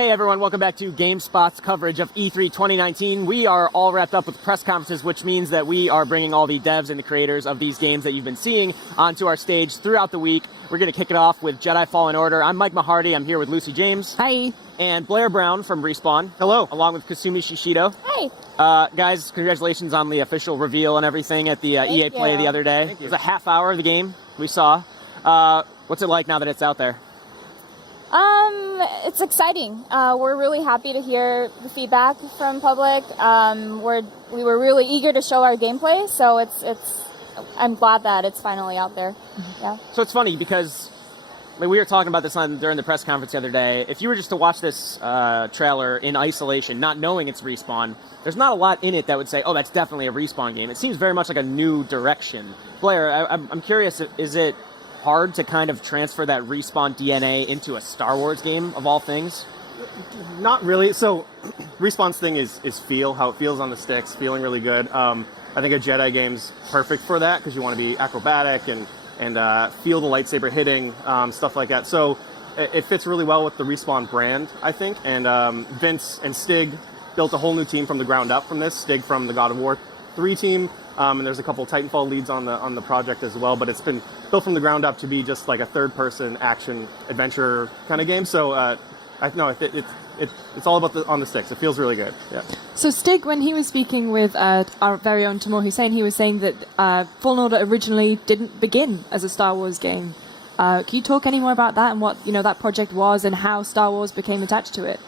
Hey everyone, welcome back to Gamespot's coverage of E3 2019. We are all wrapped up with press conferences, which means that we are bringing all the devs and the creators of these games that you've been seeing onto our stage throughout the week. We're going to kick it off with Jedi Fallen Order. I'm Mike Mahardy. I'm here with Lucy James. Hi. And Blair Brown from Respawn. Hello. Along with Kasumi Shishido. Hi. Guys, congratulations on the official reveal and everything at the EA Play the other day. It was a half hour of the game we saw. What's it like now that it's out there? It's exciting. We're really happy to hear the feedback from public. We were really eager to show our gameplay, so I'm glad that it's finally out there. Yeah. So it's funny because we were talking about this during the press conference the other day. If you were just to watch this trailer in isolation, not knowing it's Respawn, there's not a lot in it that would say, oh, that's definitely a Respawn game. It seems very much like a new direction. Blair, I'm curious, is it hard to kind of transfer that Respawn DNA into a Star Wars game, of all things? Not really. So, Respawn's thing is feel, how it feels on the sticks, feeling really good. I think a Jedi game's perfect for that, because you want to be acrobatic and feel the lightsaber hitting, stuff like that. So, it fits really well with the Respawn brand, I think. And Vince and Stig built a whole new team from the ground up from this. Stig from the God of War 3 team. And there's a couple Titanfall leads on the project as well, but it's been built from the ground up to be just like a third-person action adventure kind of game. So it's all about on the sticks. It feels really good. Yeah. So Stig, when he was speaking with our very own Timur Hussein, he was saying that Fallen Order originally didn't begin as a Star Wars game. Can you talk any more about that and what that project was and how Star Wars became attached to it?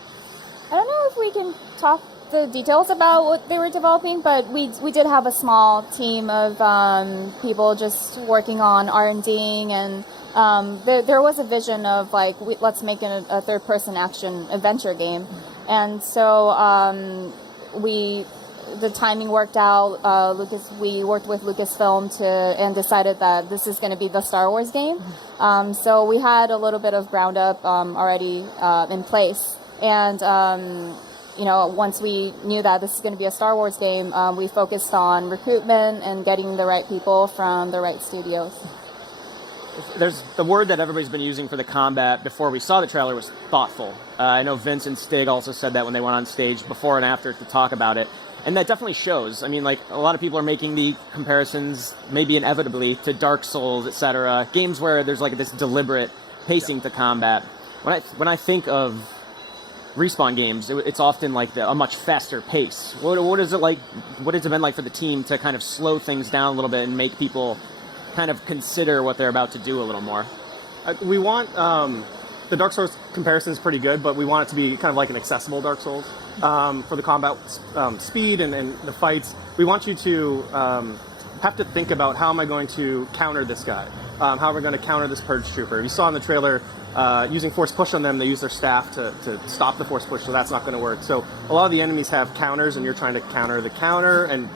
I don't know if we can talk the details about what they were developing, but we did have a small team of people just working on R&Ding, and there was a vision of like, let's make a third-person action adventure game, and so the timing worked out. We worked with Lucasfilm and decided that this is going to be the Star Wars game. So we had a little bit of ground up already in place, and once we knew that this is going to be a Star Wars game, we focused on recruitment and getting the right people from the right studios. There's the word that everybody's been using for the combat before we saw the trailer was thoughtful. I know Vince and Stig also said that when they went on stage before and after to talk about it. And that definitely shows. I mean, like, a lot of people are making the comparisons, maybe inevitably, to Dark Souls, etc. Games where there's like this deliberate pacing to combat. When I think of Respawn games, it's often like a much faster pace. What is it like? What has it been like for the team to kind of slow things down a little bit and make people kind of consider what they're about to do a little more? We want the Dark Souls comparison is pretty good, but we want it to be kind of like an accessible Dark Souls for the combat speed and the fights. We want you to have to think about, how am I going to counter this guy? How am I going to counter this Purge Trooper? You saw in the trailer, using force push on them, they use their staff to stop the force push, so that's not going to work. So a lot of the enemies have counters, and you're trying to counter the counter and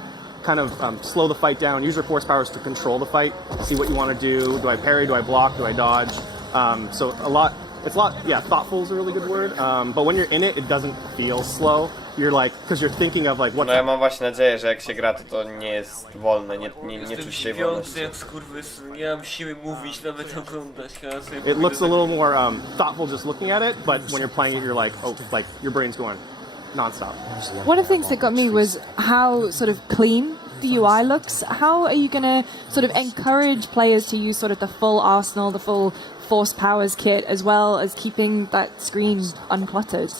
kind of slow the fight down, use your force powers to control the fight, see what you want to do. Do I parry? Do I block? Do I dodge? So thoughtful is a really good word, but when you're in it, it doesn't feel slow. You're like, because you're thinking of like what. No ja mam właśnie nadzieję, że jak się gra, to nie jest wolne, nie czuć się wolności. Jak skurwysyn, nie mam siły mówić, nawet oglądać. It looks a little more thoughtful just looking at it, but when you're playing it, you're like, oh, like your brain's going nonstop. One of the things that got me was how sort of clean the UI looks. How are you going to sort of encourage players to use sort of the full arsenal, the full force powers kit, as well as keeping that screen uncluttered?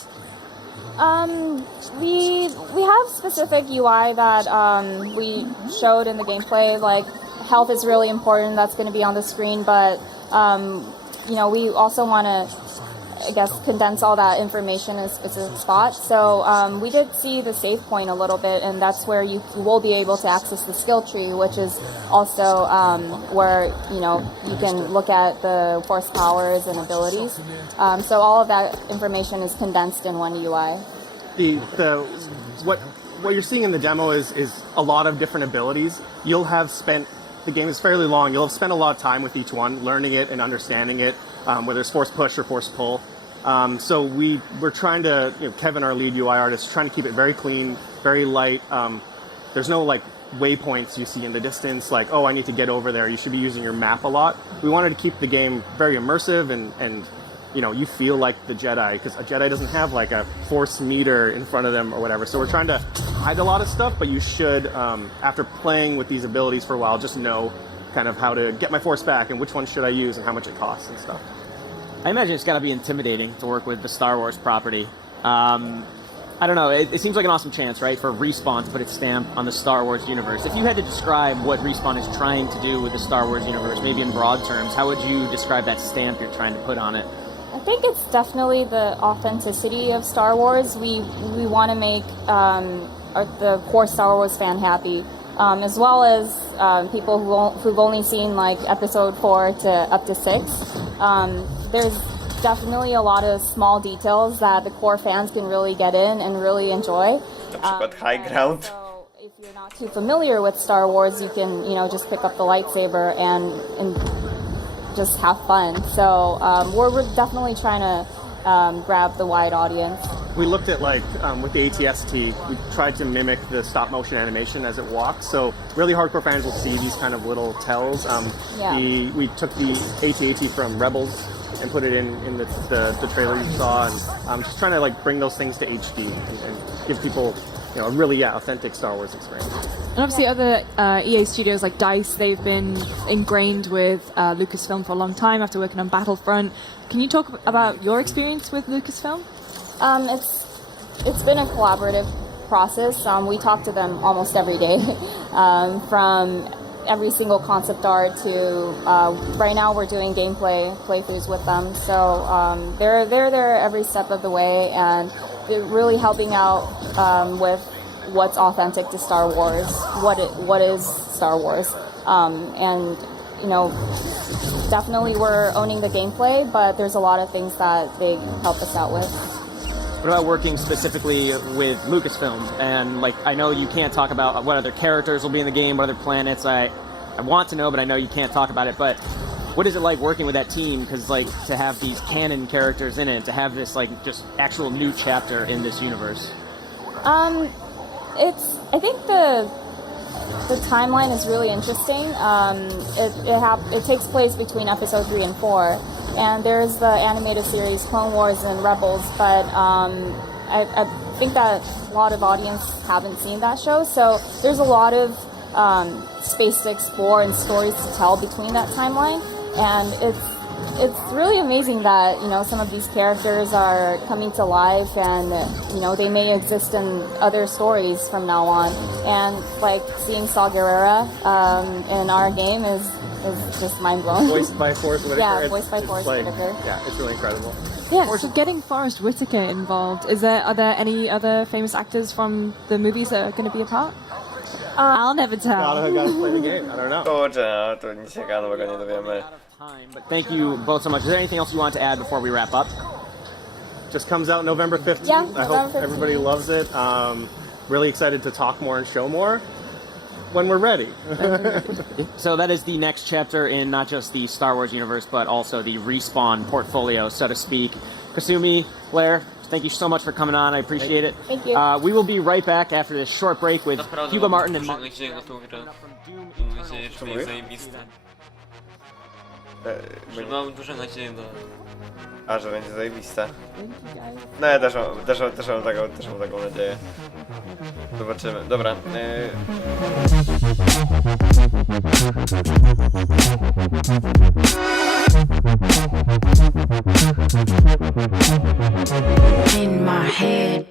We have specific UI that we showed in the gameplay. Like, health is really important. That's going to be on the screen, but we also want to, I guess, condense all that information in a specific spot. So we did see the save point a little bit, and that's where you will be able to access the skill tree, which is also where you can look at the force powers and abilities. So all of that information is condensed in one UI. What you're seeing in the demo is a lot of different abilities. You'll have spent, the game is fairly long, you'll have spent a lot of time with each one, learning it and understanding it, whether it's force push or force pull. So we're trying to, Kevin, our lead UI artist, trying to keep it very clean, very light. There's no like waypoints you see in the distance, like, oh, I need to get over there. You should be using your map a lot. We wanted to keep the game very immersive and you feel like the Jedi, because a Jedi doesn't have like a force meter in front of them or whatever. So we're trying to hide a lot of stuff, but you should, after playing with these abilities for a while, just know kind of how to get my force back and which one should I use and how much it costs and stuff. I imagine it's got to be intimidating to work with the Star Wars property. I don't know, it seems like an awesome chance, right, for Respawn to put its stamp on the Star Wars universe. If you had to describe what Respawn is trying to do with the Star Wars universe, maybe in broad terms, how would you describe that stamp you're trying to put on it? I think it's definitely the authenticity of Star Wars. We want to make the core Star Wars fan happy, as well as people who've only seen like episode 4 to up to 6. There's definitely a lot of small details that the core fans can really get in and really enjoy. Na przykład high ground. So if you're not too familiar with Star Wars, you can just pick up the lightsaber and just have fun. So we're definitely trying to grab the wide audience. We looked at with the ATST, we tried to mimic the stop motion animation as it walks. So really hardcore fans will see these kind of little tells. We took the AT-AT from Rebels and put it in the trailer you saw, and just trying to bring those things to HD and give people a really authentic Star Wars experience. And obviously other EA studios like DICE, they've been ingrained with Lucasfilm for a long time after working on Battlefront. Can you talk about your experience with Lucasfilm? It's been a collaborative process. We talk to them almost every day, from every single concept art to right now we're doing gameplay playthroughs with them. So they're there every step of the way, and they're really helping out with what's authentic to Star Wars, what is Star Wars, and definitely we're owning the gameplay, but there's a lot of things that they help us out with. What about working specifically with Lucasfilm? And I know you can't talk about what other characters will be in the game, what other planets. I want to know, but I know you can't talk about it. But what is it like working with that team? Because to have these canon characters in it, to have this just actual new chapter in this universe. I think the timeline is really interesting. It takes place between episode 3 and 4. And there's the animated series Clone Wars and Rebels, but I think that a lot of audience haven't seen that show, so there's a lot of space to explore and stories to tell between that timeline, and it's really amazing that some of these characters are coming to life, and they may exist in other stories from now on, and seeing Saw Gerrera in our game is just mind-blowing. Voiced by Forrest Whitaker. Yeah, voiced by Forrest Whitaker. Yeah, it's really incredible. Yeah, so getting Forrest Whitaker involved, are there any other famous actors from the movies that are going to be a part? I'll never tell. Gotta play the game. I don't know. Kurczę, to nic się nowego nie dowiemy. But thank you both so much. Is there anything else you want to add before we wrap up? Just comes out November 15th. Yeah, I hope everybody loves it. Really excited to talk more and show more when we're ready. So that is the next chapter in not just the Star Wars universe, but also the Respawn portfolio, so to speak. Kasumi, Blair, thank you so much for coming on. I appreciate it. Thank you. We will be right back after this short break with Naprawdę Hugo mam Martin and duże Martin. nadzieję na tą grę. Mam nadzieję, że to jest zajebiste. Że mam duże nadzieje na... A, że będzie zajebiste. No ja też mam taką nadzieję. Zobaczymy. Dobra. In my head.